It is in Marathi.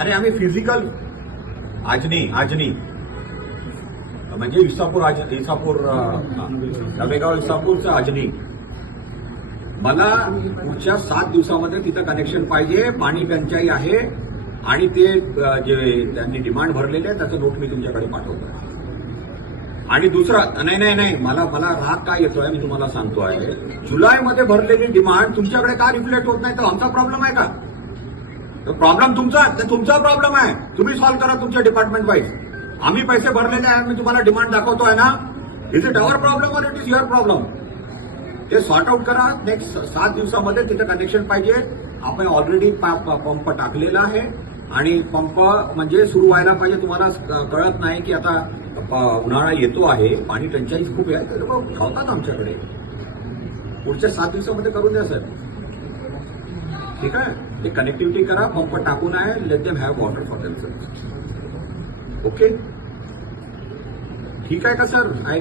अरे आम्ही फिजिकल आजनी म्हणजे नवेगाव इसापूरचं आजनी. मला पुढच्या 7 दिवसामध्ये तिथं कनेक्शन पाहिजे. पाणी टंचाई आहे आणि ते जे त्यांनी डिमांड भरलेले आहे त्याचं नोट मी तुमच्याकडे पाठवतो. आणि दुसरा नाही मला राग काय येतोय मी तुम्हाला सांगतो आहे. जुलैमध्ये भरलेली डिमांड तुमच्याकडे का रिफ्लेक्ट होत नाही? तर आमचा प्रॉब्लेम आहे का? प्रॉब्लेम तुमचा प्रॉब्लेम आहे. तुम्ही सॉल्व्ह करा तुमच्या डिपार्टमेंट वाईज. आम्ही पैसे भरलेले आहेत, मी तुम्हाला डिमांड दाखवतोय ना. इज इट अवर प्रॉब्लेम और इट इज युअर प्रॉब्लेम? ते सॉर्ट आउट करा. नेक्स्ट 7 दिवसामध्ये तिथे कनेक्शन पाहिजे. आपण ऑलरेडी पंप टाकलेला आहे आणि पंप म्हणजे सुरू व्हायला पाहिजे. तुम्हाला कळत नाही की आता उन्हाळा येतो आहे, पाणी टंचाई खूप आहे, तर लोक धावतात आमच्याकडे. पुढच्या 7 दिवसामध्ये करून द्या सर. ठीक आहे, ते कनेक्टिव्हिटी करा, पंप टाकून आहे, let them have water for themselves. Okay, ठीक आहे का सर? आय